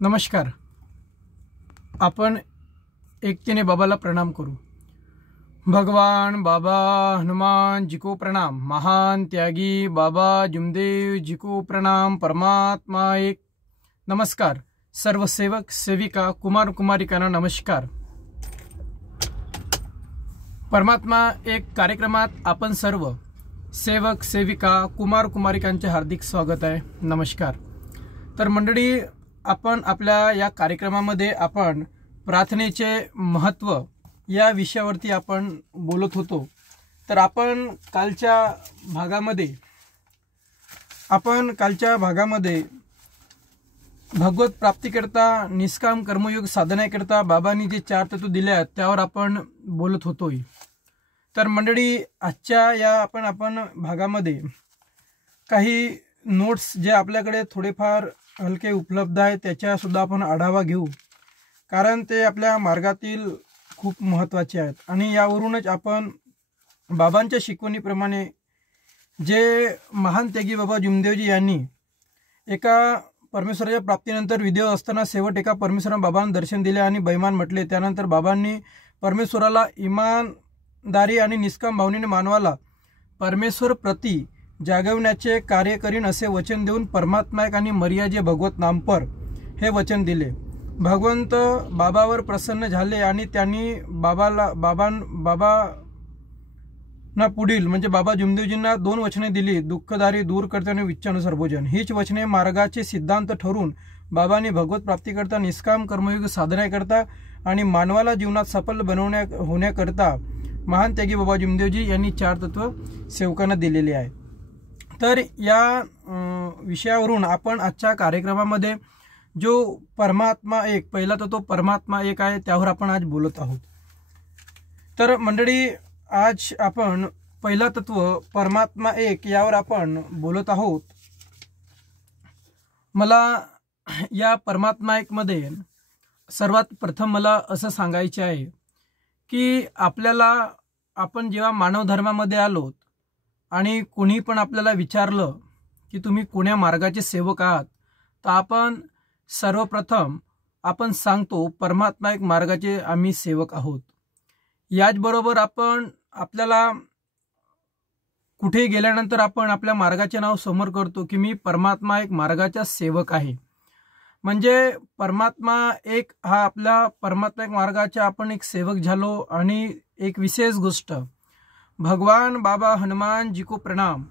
नमस्कार. आपण एकतेने बाबाला प्रणाम करू. भगवान बाबा हनुमान जी को प्रणाम. महान त्यागी बाबा जुमदेव जी को प्रणाम. परमात्मा एक. नमस्कार. सर्व सेवक सेविका कुमार कुमारिकांना नमस्कार. परमात्मा एक कार्यक्रमात आपण सर्व सेवक सेविका कुमार कुमारिकांचे हार्दिक स्वागत आहे. नमस्कार. तर मंडळी, आपण आपल्या या कार्यक्रमामध्ये आपण प्रार्थनेचे महत्त्व या विषयावरती आपण बोलत होतो. तर आपण कालच्या भागामध्ये भगवत प्राप्तीकरता निष्काम कर्मयोग साधनेकरता बाबांनी जे 4 तत्व दिले आहेत त्यावर आपण बोलत होतोय. तर मंडळी, आजच्या या आपण भागामध्ये काही नोट्स जे आपल्याकडे थोडेफार हलके उपलब्ध आहे त्याचा सुद्धा आपण आढावा घेऊ, कारण ते आपल्या मार्गातील खूप महत्त्वाचे आहेत. आणि यावरूनच आपण बाबांच्या शिकवणीप्रमाणे जे महान त्यागी बाबा जुमदेवजी यांनी एका परमेश्वराच्या प्राप्तीनंतर विदेह असताना शेवट एका परमेश्वराने बाबांना दर्शन दिले आणि बैमान म्हटले. त्यानंतर बाबांनी परमेश्वराला इमानदारी आणि निष्काम भावनेने मानवाला परमेश्वर प्रति जागवण्याचे कार्य करीन असे वचन देऊन परमात्मा एक आणि मर्याजे भगवत नामपर हे वचन दिले. भगवंत बाबावर प्रसन्न झाले आणि त्यांनी बाबांना पुढील म्हणजे बाबा जुमदेवजींना 2 वचने दिली. दुःखदारी दूर करते आणि विच्छानुसार भोजन. हीच वचने मार्गाचे सिद्धांत ठरून बाबांनी भगवत प्राप्तीकरता निष्काम कर्मयोग साधण्याकरता आणि मानवाला जीवनात सफल होण्याकरता महान त्यागी बाबा जुमदेवजी यांनी 4 तत्व सेवकांना दिलेले आहे. तर या विषयावरून आपण आजच्या कार्यक्रमामध्ये जो परमात्मा एक, पहिला तत्व परमात्मा एक आहे त्यावर आपण आज बोलत आहोत. तर मंडळी, आज आपण पहिला तत्व परमात्मा एक यावर आपण बोलत आहोत. मला या परमात्मा एक मध्ये सर्वात प्रथम मला असं सांगायचे आहे की आपण जेव्हा मानव धर्मामध्ये आलोत आणि कोणी पण आपल्याला विचारलं की तुम्ही कोण्या मार्गाचे सेवक आहात, तर आपण सर्वप्रथम आपण सांगतो परमात्मा एक मार्गाचे आम्ही सेवक आहोत. याचबरोबर आपल्याला कुठे गेल्यानंतर आपण आपल्या मार्गाचे नाव समोर करतो की मी परमात्मा एक मार्गाचा सेवक आहे. म्हणजे परमात्मा एक हा आपल्या परमात्मा एक मार्गाचा आपण एक सेवक झालो. आणि एक विशेष गोष्ट, भगवान बाबा हनुमान जी को प्रणाम.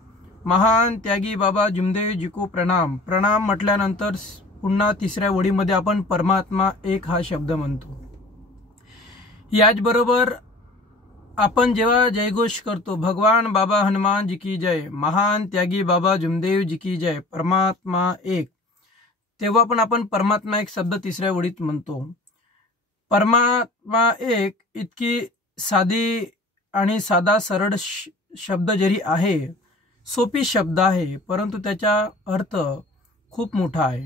महान त्यागी बाबा जुमदेव जी को प्रणाम. प्रणाम म्हटल्यानंतर पुन्हा 3ऱ्या ओळीमध्ये आपण परमात्मा एक हा शब्द म्हणतो. याचबरोबर आपण जेव्हा जयघोष करतो भगवान बाबा हनुमान जी की जय, महान त्यागी बाबा जुमदेव जी की जय, परमात्मा एक, तेव्हा पण आपण परमात्मा एक शब्द 3ऱ्या ओळीत म्हणतो. परमात्मा एक इतकी साधी आणि साधा सरळ शब्द जरी आहे, सोपी शब्द आहे, परंतु त्याचा अर्थ खूप मोठा आहे.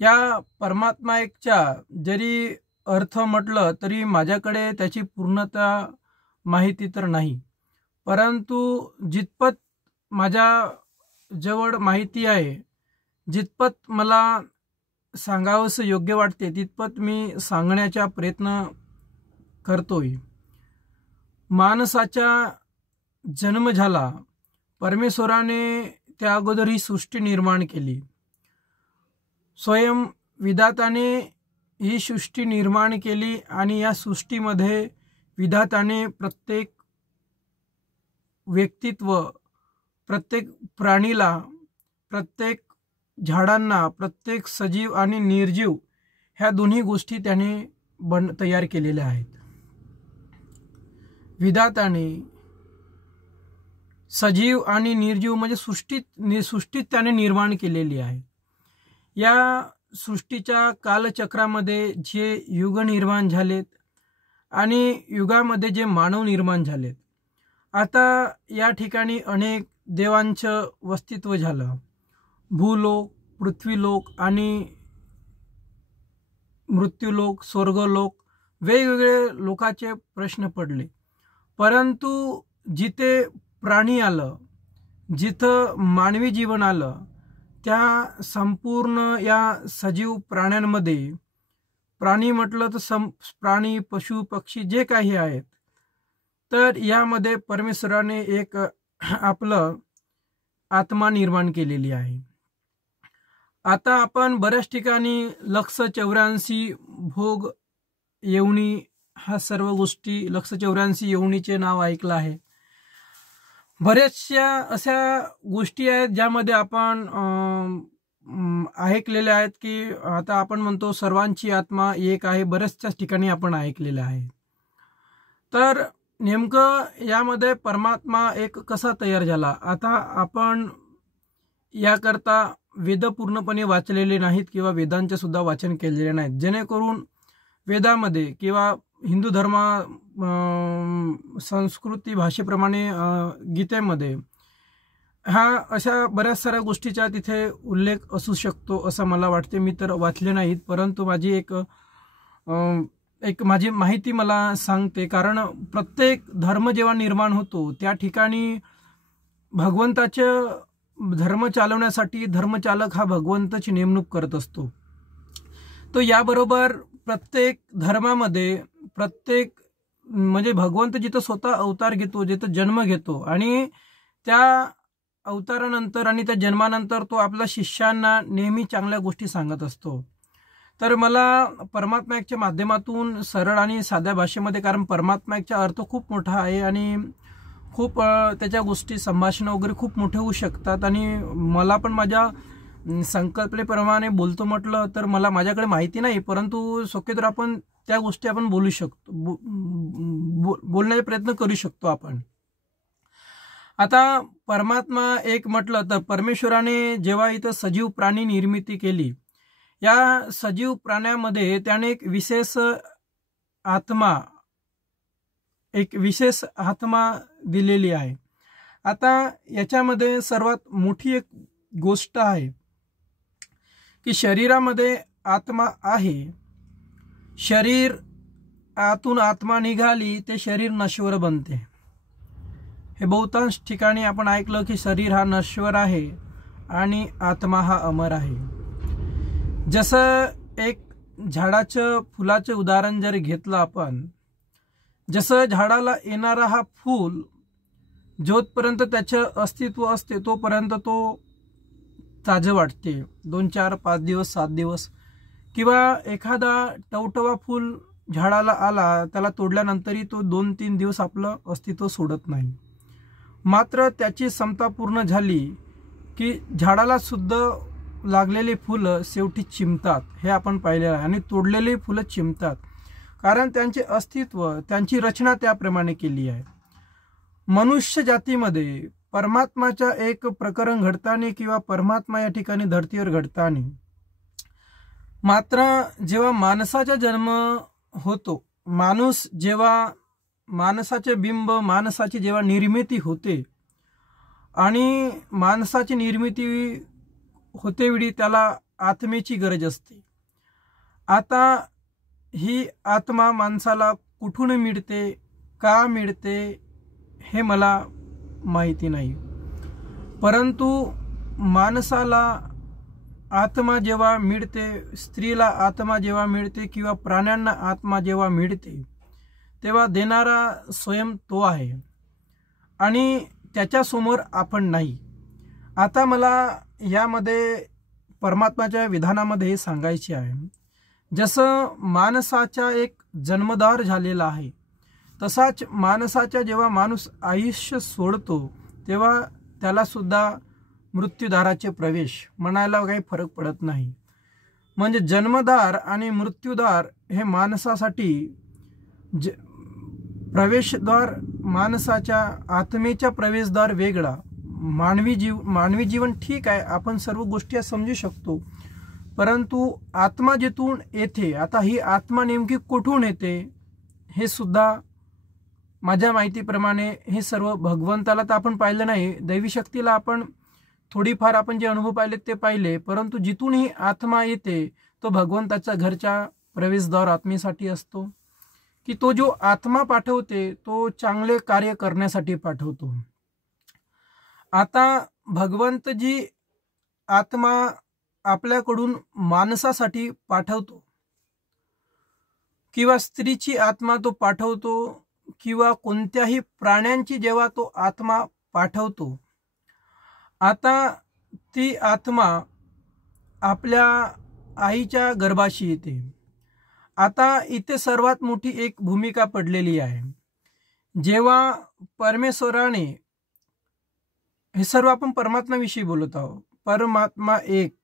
या परमात्मा एकच्या जरी अर्थ म्हटलं तरी माझ्याकडे त्याची पूर्णतः माहिती तर नाही, परंतु जितपत माझ्या जवळ माहिती आहे, जितपत मला सांगावंसं योग्य वाटते तितपत मी सांगण्याचा प्रयत्न करतोय. माणसाचा जन्म झाला, परमेश्वराने त्या अगोदर ही सृष्टी निर्माण केली. स्वयं विधाताने ही सृष्टी निर्माण केली आणि या सृष्टीमध्ये विधाताने प्रत्येक व्यक्तित्व, प्रत्येक प्राणीला, प्रत्येक झाडांना, प्रत्येक सजीव आणि निर्जीव ह्या दोन्ही गोष्टी त्याने तयार केलेल्या आहेत. विधाताने सजीव आणि निर्जीव म्हणजे सृष्टीत त्याने निर्माण केलेली आहे. या सृष्टीच्या कालचक्रामध्ये जे युग निर्माण झालेत आणि युगामध्ये जे मानव निर्माण झालेत. आता या ठिकाणी अनेक देवांचं अस्तित्व झालं. भूलोक, पृथ्वीलोक आणि मृत्यूलोक, स्वर्गलोक, वेगवेगळे लोकाचे प्रश्न पडले. परंतु जिथे प्राणी आलं, जिथं मानवी जीवन आलं, त्या संपूर्ण या सजीव प्राण्यांमध्ये, प्राणी म्हटलं तर प्राणी, पशु, पक्षी जे काही आहेत, तर यामध्ये परमेश्वराने एक आपलं आत्मा निर्माण केलेली आहे. आता आपण बऱ्याच ठिकाणी 184 भोग येवणी हा सर्व गोष्टी 184 येवणीचे नाव ऐकलं आहे. बऱ्याचशा अशा गोष्टी आहेत ज्यामध्ये आपण ऐकलेल्या आहेत की आता आपण म्हणतो सर्वांची आत्मा एक आहे, बऱ्याचशा ठिकाणी आपण ऐकलेलं आहे. तर नेमकं यामध्ये परमात्मा एक कसा तयार झाला, आता आपण याकरता वेद पूर्णपणे वाचलेले नाहीत किंवा वेदांचे सुद्धा वाचन केलेले नाहीत, जेणेकरून वेदामध्ये किंवा हिंदू धर्म संस्कृती भाषेप्रमाणे गीतेमध्ये ह्या अशा बऱ्याच साऱ्या गोष्टीचा तिथे उल्लेख असू शकतो असं मला वाटते. मी तर वाचले नाहीत, परंतु माझी एक माझी माहिती मला सांगते. कारण प्रत्येक धर्म जेव्हा निर्माण होतो त्या ठिकाणी भगवंताचे धर्म चालवण्यासाठी धर्मचालक हा भगवंताची नेमणूक करत असतो. तो याबरोबर प्रत्येक धर्मामध्ये प्रत्येक म्हणजे भगवंत जिथं स्वतः अवतार घेतो, जिथं जन्म घेतो आणि त्या अवतारानंतर आणि त्या जन्मानंतर तो आपल्या शिष्यांना नेहमी चांगल्या गोष्टी सांगत असतो. तर मला परमात्मा एकच्या माध्यमातून सरळ आणि साध्या भाषेमध्ये, कारण परमात्मा एकचा अर्थ खूप मोठा आहे आणि खूप त्याच्या गोष्टी संभाषण वगैरे खूप मोठे होऊ शकतात आणि मला पण माझ्या संकल्पनेप्रमाणे बोलतो म्हटलं तर मला माझ्याकडे माहिती नाही, परंतु शक्यतो आपण त्या गोष्टी आपण बोलू शकतो, बोलण्याचा प्रयत्न करू शकतो आपण. आता परमात्मा एक म्हटलं तर परमेश्वराने जेव्हा इथं सजीव प्राणी निर्मिती केली, या सजीव प्राण्यामध्ये त्याने एक विशेष आत्मा दिलेली आहे. आता याच्यामध्ये सर्वात मोठी एक गोष्ट आहे की शरीरामध्ये आत्मा आहे. शरीर आतून आत्मा निघाली ते शरीर नश्वर बनते. हे बहुतांश ठिकाणी आपण ऐकलं की शरीर हा नश्वर आहे आणि आत्मा हा अमर आहे. जसं एक झाडाचं फुलाचं उदाहरण जर घेतलं आपण, जसं झाडाला येणारा हा फूल जोपर्यंत त्याचं अस्तित्व असते तोपर्यंत तो ताजं वाटते, 2, 4, 5 दिवस, 7 दिवस, किंवा एखादा टवटवा फूल झाडाला आला त्याला तोडल्यानंतरही तो 2-3 दिवस आपलं अस्तित्व सोडत नाही. मात्र त्याची क्षमता पूर्ण झाली की झाडाला सुद्धा लागलेली फुलं शेवटी चिमतात, हे आपण पाहिलेलं आहे. आणि तोडलेली फुलं चिमतात कारण त्यांचे अस्तित्व, त्यांची रचना त्याप्रमाणे केली आहे. मनुष्य जातीमध्ये परमात्माच्या एक प्रकरण घडताना किंवा परमात्मा या ठिकाणी धर्तीवर घडताना, मात्र जेव्हा माणसाचा जन्म होतो, माणसाचे बिंब, माणसाची जेव्हा निर्मिती होते आणि माणसाची निर्मिती होते वेळी त्याला आत्मेची गरज असते. आता ही आत्मा माणसाला कुठून मिळते, का मिळते हे मला माहिती नाही, परंतु माणसाला आत्मा जेव्हा मिळते, स्त्रीला आत्मा जेव्हा मिळते किंवा प्राण्यांना आत्मा जेव्हा मिळते, तेव्हा देणारा स्वयं तो आहे आणि त्याच्यासमोर आपण नाही. आता मला यामध्ये परमात्माच्या विधानामध्ये हे सांगायचे आहे, जसं माणसाचा एक जन्मदार झालेला आहे, तसाच माणसाच्या जेव्हा माणूस आयुष्य सोडतो तेव्हा त्याला सुद्धा मृत्यूदाराचे प्रवेश म्हणायला काही फरक पडत नाही. म्हणजे जन्मदार आणि मृत्यूदार हे माणसासाठी प्रवेशद्वार, माणसाच्या आत्मेचा प्रवेशद्वार वेगळा. मानवी जीवन ठीक आहे, आपण सर्व गोष्टी समजू शकतो, परंतु आत्मा जिथून येते, आता ही आत्मा नेमकी कुठून येते हे सुद्धा माझ्या माहितीप्रमाणे हे सर्व भगवंताला तर आपण पाहिलं नाही, दैवी शक्तीला आपण थोडीफार आपण जे अनुभव पाहिले ते पाहिले, परंतु जिथून ही आत्मा येते तो भगवंताच्या घरच्या प्रवेशद्वार आत्मेसाठी असतो की तो जो आत्मा पाठवते तो चांगले कार्य करण्यासाठी पाठवतो. आता भगवंतजी आत्मा आपल्याकडून माणसासाठी पाठवतो, किंवा स्त्रीची आत्मा तो पाठवतो, किंवा कोणत्याही प्राण्यांची जेव्हा तो आत्मा पाठवतो, आता ती आत्मा आपल्या आईच्या गर्भाशी येते. आता इथे सर्वात मोठी एक भूमिका पडलेली आहे. जेव्हा परमेश्वराने, हे सर्व आपण परमात्म्याविषयी बोलत आहोत, परमात्मा एक,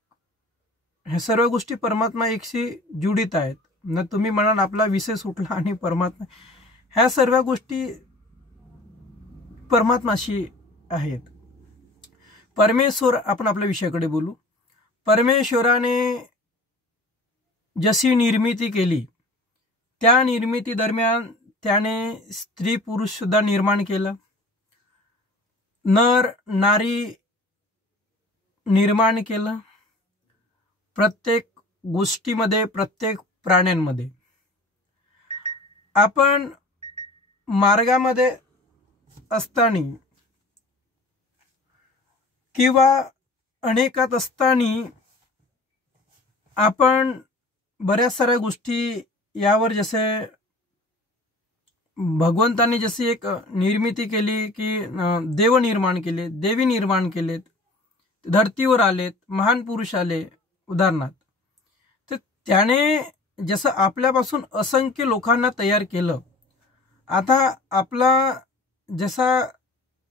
हे सर्व गोष्टी परमात्मा एकशी जुडित आहेत ना. तुम्ही म्हणाल आपला विषय सुटला आणि परमात्मा, ह्या सर्व गोष्टी परमात्माशी आहेत. परमेश्वर, आपण आपल्या विषयाकडे बोलू. परमेश्वराने जशी निर्मिती केली, त्या निर्मिती दरम्यान त्याने स्त्री पुरुष सुद्धा निर्माण केलं, नर नारी निर्माण केलं, प्रत्येक गोष्टीमध्ये, प्रत्येक प्राण्यांमध्ये. आपण मार्गामध्ये असताना किंवा अनेकात असताना आपण बऱ्याच साऱ्या गोष्टी यावर, जसे भगवंताने जशी एक निर्मिती केली की देव निर्माण केले, देवी निर्माण केलेत, धरतीवर आलेत, महान पुरुष आले उदाहरणार्थ, तर त्याने जसं आपल्यापासून असंख्य लोकांना तयार केलं. आता आपला जसा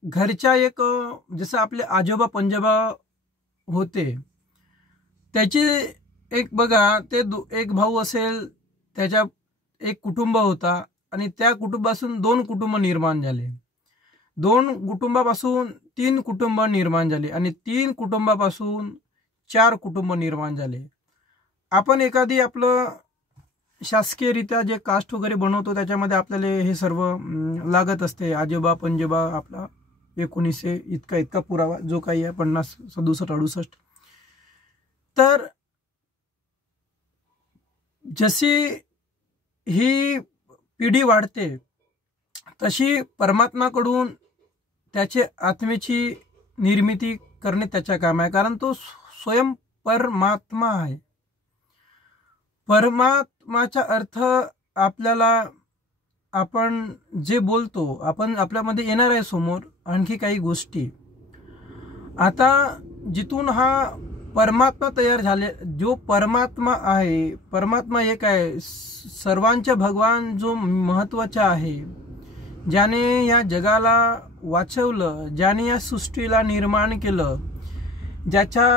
घरच्या एक, जसं आपले आजोबा पंजोबा होते, त्याची एक बघा, ते एक भाऊ असेल, त्याच्या एक कुटुंब होता, आणि त्या कुटुंबापासून 2 कुटुंब निर्माण झाले, 2 कुटुंबापासून 3 कुटुंब निर्माण झाले, आणि 3 कुटुंबापासून 4 कुटुंब निर्माण झाले. आपण एखादी आपलं शासकीयरित्या जे कास्ट वगैरे बनवतो, त्याच्यामध्ये आपल्याला हे सर्व लागत असते, आजोबा पंजोबा, आपला 1900 इतका पुरावा जो काही आहे, 50 67 68. तर जशी ही पिढी वाढते, तशी परमात्माकडून त्याचे आत्मेची निर्मिती करणे त्याच्या काम आहे, कारण तो स्वयं परमात्मा आहे. परमात्माचा अर्थ आपल्याला, आपण जे बोलतो, आपण आपल्यामध्ये येणार आहे समोर आणखी काही गोष्टी. आता जिथून हा परमात्मा तयार झाले, जो परमात्मा आहे, परमात्मा एक आहे, सर्वांच्या भगवान जो महत्त्वाचा आहे, ज्याने या जगाला वाचवलं, ज्याने या सृष्टीला निर्माण केलं, ज्याच्या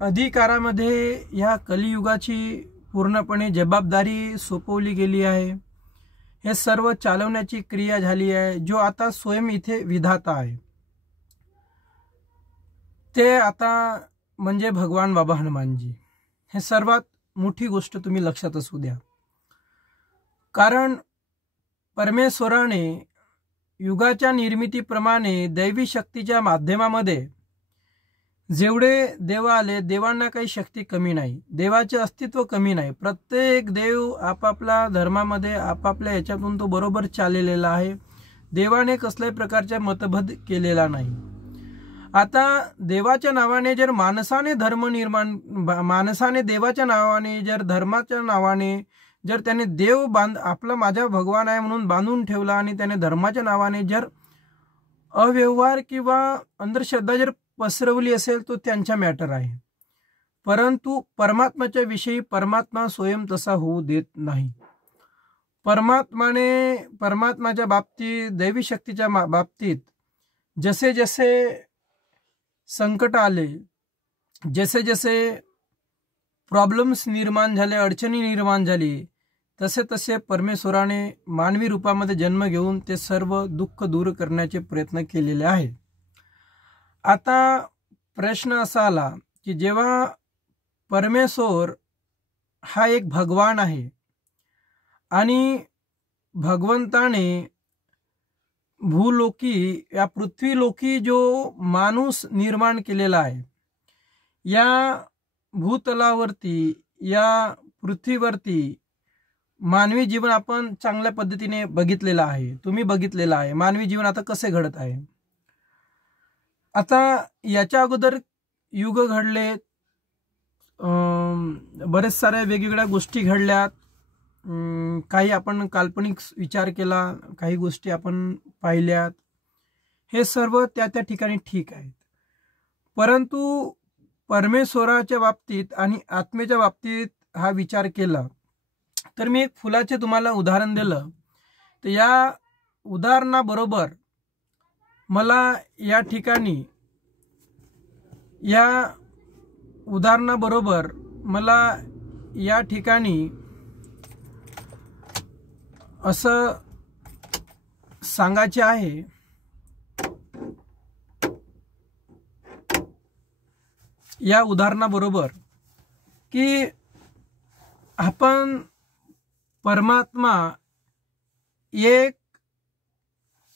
अधिकारामध्ये या कलियुगाची पूर्णपणे जबाबदारी सोपवली गेली आहे, हे सर्व चालवण्याची क्रिया झाली आहे, जो आता स्वयं इथे विधाता आहे, ते आता म्हणजे भगवान बाबा हनुमानजी. हे सर्वात मोठी गोष्ट तुम्ही लक्षात असू द्या, कारण परमेश्वराने युगाच्या निर्मितीप्रमाणे दैवी शक्तीच्या माध्यमामध्ये जेवढे देव आले, देवांना काही शक्ती कमी नाही, देवाचे अस्तित्व कमी नाही. प्रत्येक देव आपापल्या धर्मामध्ये, आपापल्या याच्यातून तो बरोबर चाललेला आहे. देवाने कसल्याही प्रकारचा मतभेद केलेला नाही. आता देवाच्या नावाने जर माणसाने धर्म निर्माण, माणसाने देवाच्या नावाने, जर धर्माच्या नावाने जर त्याने देव आपला माझा भगवान आहे म्हणून बांधून ठेवला, आणि त्याने धर्माच्या नावाने जर अव्यवहार किंवा अंधश्रद्धा जर पसरवली असेल, तो त्यांचा मॅटर आहे. परंतु परमात्म्याच्या विषयी परमात्मा स्वयं तसा होऊ देत नाही. परमात्माच्या बाबतीत, दैवी शक्तीच्या बाबतीत जसे जसे संकट आले, जसे जसे प्रॉब्लेम्स निर्माण झाले, अडचणी निर्माण झाली, तसे तसे परमेश्वराने मानवी रूपामध्ये जन्म घेऊन ते सर्व दुःख दूर करण्याचे प्रयत्न केलेले आहेत. आता प्रश्न असा आला की जेव्हा परमेश्वर हा एक भगवान आहे, आणि भगवंताने भूलोकी या पृथ्वीलोकी जो माणूस निर्माण केलेला आहे, या भूतलावरती, या पृथ्वीवरती मानवी जीवन आपण चांगल्या पद्धतीने बघितलेलं आहे, तुम्ही बघितलेलं आहे मानवी जीवन आता कसे घडत आहे. आता याच्या अगोदर युग घडले, बरेच साऱ्या वेगवेगळ्या गोष्टी घडल्यात, काही आपण काल्पनिक विचार केला, काही गोष्टी आपण पाहिल्यात, हे सर्व त्या त्या ठिकाणी ठीक आहेत. परंतु परमेश्वराच्या बाबतीत आणि आत्मेच्या बाबतीत हा विचार केला तर मी एक फुलाचे तुम्हाला उदाहरण दिलं, तर या उदाहरणाबरोबर मला या ठिकाणी असं सांगायचे आहे या उदाहरणाबरोबर की आपण परमात्मा एक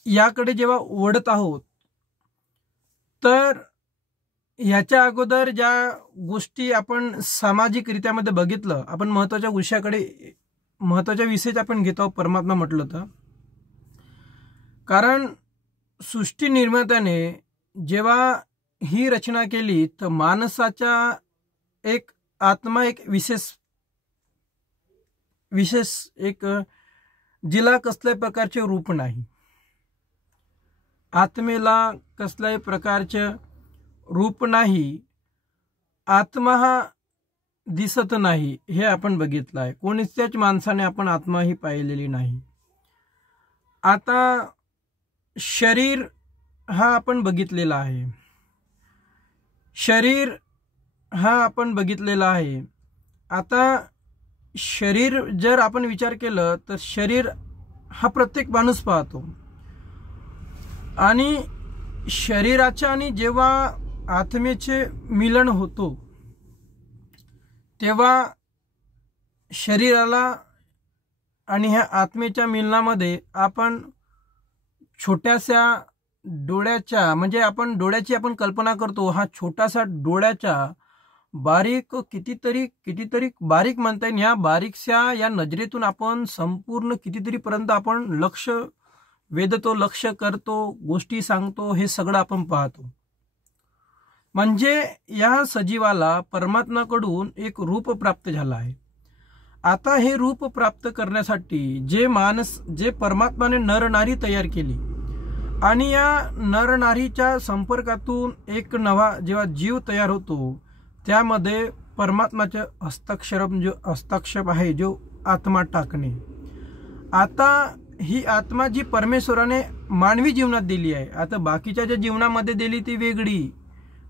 याकडे जेव्हा ओढत आहोत, तर ह्याच्या अगोदर ज्या गोष्टी आपण सामाजिकरित्यामध्ये बघितलं, आपण महत्वाच्या विषयच आपण घेतो परमात्मा म्हटलं तर. कारण सृष्टी निर्मात्याने जेव्हा ही रचना केली तर माणसाचा एक आत्मा एक विशेष एक जिला कसल्याही प्रकारचे रूप नाही, आत्मेला कसल्याही प्रकारचे रूप नाही, आत्मा हा दिसत नाही, हे आपण बघितलं आहे. कोणत्याच माणसाने आपण आत्मा ही पाहिलेली नाही. आता शरीर हा आपण बघितलेला आहे. आता शरीर जर आपण विचार केलं तर शरीर हा प्रत्येक माणूस पाहतो, आणि शरीराच्या आणि जेव्हा आत्मेचे मिलन होतो तेव्हा शरीराला आणि ह्या आत्मेच्या मिलनामध्ये आपण छोट्याशा डोळ्याच्या, म्हणजे आपण डोळ्याची आपण कल्पना करतो, हा छोटासा डोळ्याच्या बारीक कितीतरी बारीक म्हणता येईल, या बारीकशा या नजरेतून आपण संपूर्ण कितीतरी पर्यंत आपण लक्ष वेधतो, लक्ष करतो, गोष्टी सांगतो, हे सगळं आपण पाहतो. म्हणजे या सजीवाला परमात्म्याकडून एक रूप प्राप्त झालं आहे. आता हे रूप प्राप्त करण्यासाठी जे परमात्म्याने नरनारी तयार केली, आणि या नरनारीच्या संपर्कातून एक नवा जेव्हा जीव तयार होतो, त्यामध्ये परमात्म्याचे हस्तक्षेप आहे, जो आत्मा टाकणे. आता ही आत्मा जी परमेश्वराने मानवी जीवनात दिली आहे, आता बाकीच्या ज्या जीवनामध्ये दिली ती वेगळी,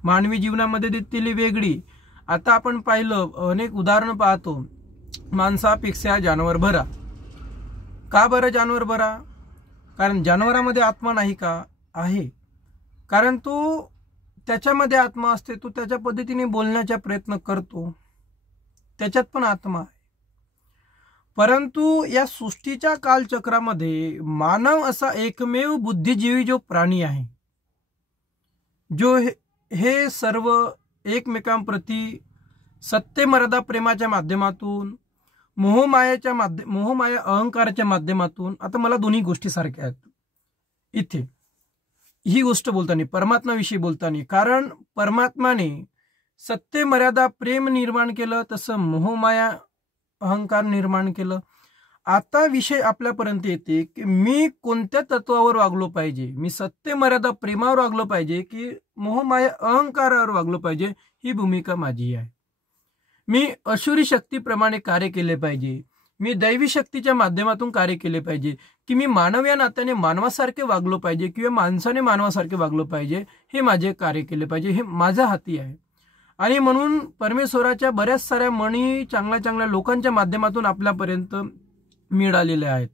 मानवी जीवनामध्ये दिली वेगळी. आता आपण पाहिलं, अनेक उदाहरणं पाहतो, माणसापेक्षा जानवर बरा. का बरं जानवर बरा? कारण जानवरामध्ये आत्मा नाही का? आहे. कारण तो त्याच्यामध्ये आत्मा असते, तो त्याच्या पद्धतीने बोलण्याचा प्रयत्न करतो, त्याच्यात पण आत्मा आहे. परंतु या सृष्टीच्या कालचक्रामध्ये मानव असा एकमेव बुद्धिजीवी जो प्राणी आहे, जो हे सर्व एकमेकांप्रती सत्यमर्यादा प्रेमाच्या माध्यमातून, मोहमाया अहंकाराच्या माध्यमातून, आता मला दोन्ही गोष्टी सारख्या आहेत इथे ही गोष्ट बोलताना, परमात्म्याविषयी बोलताना. कारण परमात्म्याने सत्यमर्यादा प्रेम निर्माण केलं, तसं मोहमाया अहंकार निर्माण केलं. आता विषय आपल्यापर्यंत येते की मी कोणत्या तत्वावर वागलो पाहिजे, मी सत्यमर्यादा प्रेमावर वागलो पाहिजे की मोहमाया अहंकारावर वागलो पाहिजे, ही भूमिका माझी आहे. मी असुरी शक्तीप्रमाणे कार्य केले पाहिजे, मी दैवी शक्तीच्या माध्यमातून कार्य केले पाहिजे, की मी मानव या नात्याने मानवासारखे वागलो पाहिजे किंवा माणसाने मानवासारखे वागलो पाहिजे, हे माझे कार्य केले पाहिजे, हे माझ्या हाती आहे. आणि म्हणून परमेश्वराच्या बऱ्याच साऱ्या मणी चांगल्या लोकांच्या माध्यमातून आपल्यापर्यंत मिळालेले आहेत.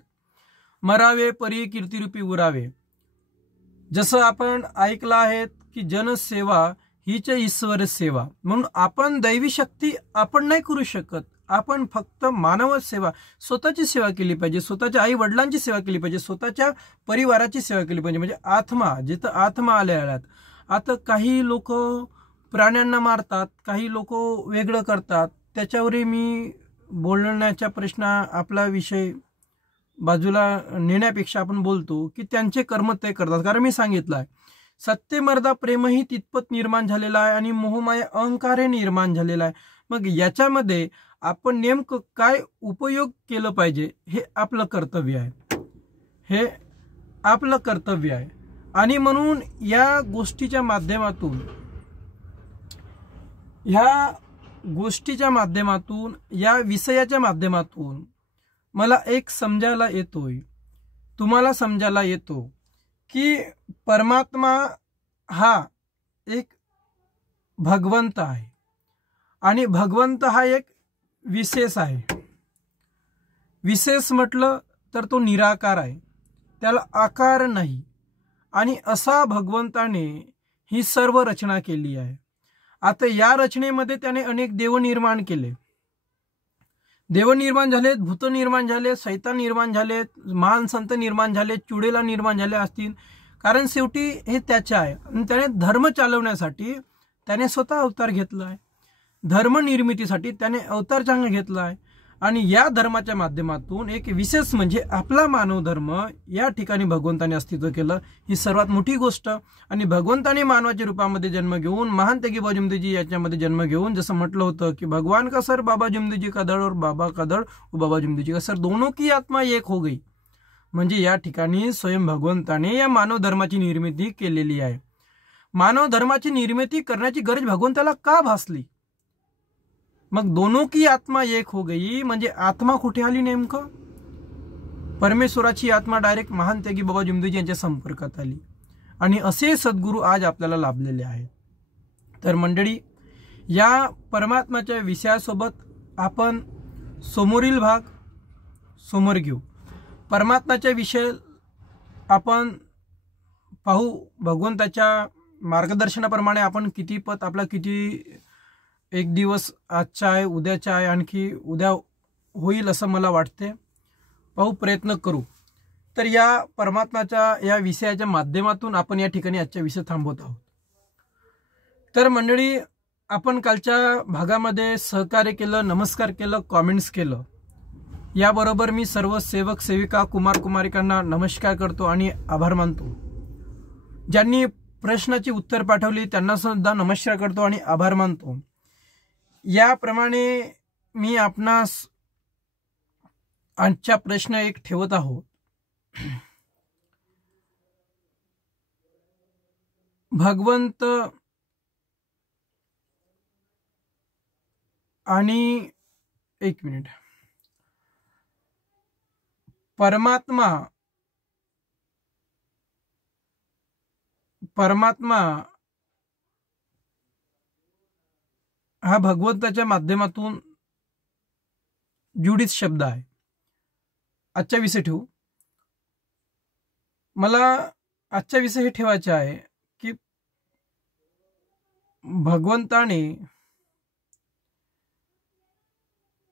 मरावे परी कीर्तिरूपी उरावे, जसं आपण ऐकलं आहे की जनसेवा हीच ईश्वर सेवा. म्हणून आपण दैवी शक्ती आपण नाही करू शकत, आपण फक्त मानव सेवा, स्वतःची सेवा केली पाहिजे, स्वतःच्या आई वडिलांची सेवा केली पाहिजे, स्वतःच्या परिवाराची सेवा केली पाहिजे. म्हणजे आत्मा, जिथं आत्मा आल्यात. आता काही लोक प्राण्यांना मारतात, काही लोक वेगळं करतात, त्याच्यावरही मी बोलण्याचा प्रश्न, आपला विषय बाजूला नेण्यापेक्षा आपण बोलतो की त्यांचे कर्म ते करतात. कारण मी सांगितलं आहे सत्यमर्दा प्रेमही तितपत निर्माण झालेला आहे आणि मोहमाया अहंकार हे निर्माण झालेला आहे. मग याच्यामध्ये आपण नेमकं काय उपयोग केलं पाहिजे हे आपलं कर्तव्य आहे, हे आपलं कर्तव्य आहे. आणि म्हणून या गोष्टीच्या माध्यमातून या विषयाच्या माध्यमातून मला एक समजायला येतोय, तुम्हाला समजायला येतो की परमात्मा हा एक भगवंत आहे आणि भगवंत हा एक विशेष आहे. विशेष म्हटलं तर तो निराकार आहे, त्याला आकार नाही. आणि असा भगवंताने ही सर्व रचना केली आहे. आता या रचनेमध्ये त्याने अनेक देव निर्माण केले, देव निर्माण झालेत, भूत निर्माण झाले, सैतान निर्माण झालेत, महान संत निर्माण झाले, चुडेला निर्माण झाले असतील. कारण शेवटी हे त्याचे आहे आणि त्याने धर्म चालवण्यासाठी त्याने स्वतः अवतार घेतला आहे. धर्म निर्मितीसाठी त्याने अवतार चांगला घेतला आहे. आणि या धर्माच्या माध्यमातून एक विशेष म्हणजे आपला मानव धर्म या ठिकाणी भगवंताने अस्तित्व केलं, ही सर्वात मोठी गोष्ट. आणि भगवंताने मानवाच्या रूपामध्ये जन्म घेऊन महान त्यागी बाबा जुमदेजी याच्यामध्ये जन्म घेऊन जसं म्हटलं होतं की भगवान का सर बाबा जुमदेजी का धड़ और बाबा का धड़ वो बाबा जुमदेजी का सर, दोनों की आत्मा एक हो गई. म्हणजे या ठिकाणी स्वयं भगवंताने या मानव धर्माची निर्मिती केलेली आहे. मानव धर्माची निर्मिती करण्याची गरज भगवंताला का भासली? मग दोनों की आत्मा एक हो गई म्हणजे आत्मा कुठे आली? नेमकं परमेश्वराची आत्मा डायरेक्ट महान त्यागी बाबा जुमदेजी यांच्या संपर्कात आली. आणि असे सद्गुरू आज आपल्याला लाभलेले आहेत. तर मंडळी, या परमात्माच्या विषयासोबत आपण समोरील भाग समोर घेऊ. परमात्म्याच्या विषय आपण पाहू. भगवंताच्या मार्गदर्शनाप्रमाणे आपण किती पत आपला किती एक दिवस आजचा आहे, उद्याचा आहे, आणखी उद्या होईल असं मला वाटते. पाहू, प्रयत्न करू. तर या परमात्म्याच्या या विषयाच्या माध्यमातून आपण या ठिकाणी आजचा विषय थांबवत आहोत. तर मंडळी, आपण कालच्या भागामध्ये सहकार्य केलं, नमस्कार केलं, कॉमेंट्स केलं. याबरोबर मी सर्व सेवक सेविका कुमार कुमारिकांना नमस्कार करतो आणि आभार मानतो. ज्यांनी प्रश्नाची उत्तर पाठवली त्यांना सुद्धा नमस्कार करतो आणि आभार मानतो. याप्रमाणे मी आपणास आजचा प्रश्न एक ठेवत आहोत. भगवंत आणि एक मिनिट, परमात्मा हा भगवंताच्या माध्यमातून जुडीत शब्द आहे. आजचा विषय ठेवू. मला आजचा विषय हे ठेवायचा आहे की भगवंताने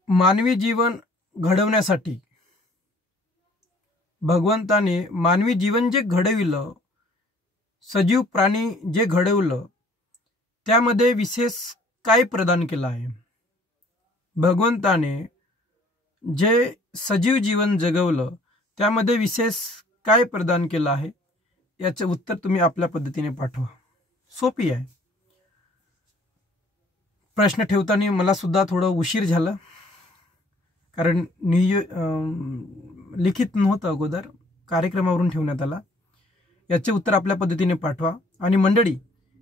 मानवी जीवन घडवण्यासाठी, भगवंताने मानवी जीवन जे घडविलं, सजीव प्राणी जे घडवलं, त्यामध्ये विशेष काय प्रदान केलं आहे? भगवंताने जे सजीव जीवन जगवलं त्यामध्ये विशेष काय प्रदान केलं आहे? याचे उत्तर तुम्ही आपल्या पद्धतीने पाठवा. सोपी आहे. प्रश्न ठेवताना मला सुद्धा थोडं उशीर झाला, कारण लिखित नव्हतं, अगोदर कार्यक्रमावरून ठेवण्यात आला. याचे उत्तर आपल्या पद्धतीने पाठवा. आणि मंडळी,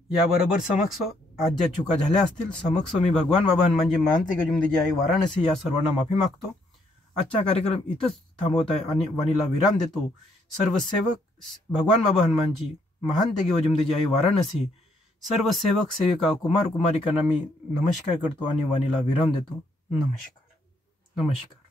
याबरोबर समक्ष आज ज्या चुका झाल्या असतील समक्ष मी भगवान बाबा हनुमानजी महान त्यागी जुमदेजी आई वाराणसी या सर्वांना माफी मागतो. आजचा कार्यक्रम इथंच थांबवत आहे आणि वाणीला विराम देतो. सर्व सेवक भगवान बाबा हनुमानजी महान त्यागी जुमदेजी आई वाराणसी, सर्व सेवक सेविका कुमार कुमारिकांना मी नमस्कार करतो आणि वाणीला विराम देतो. नमस्कार.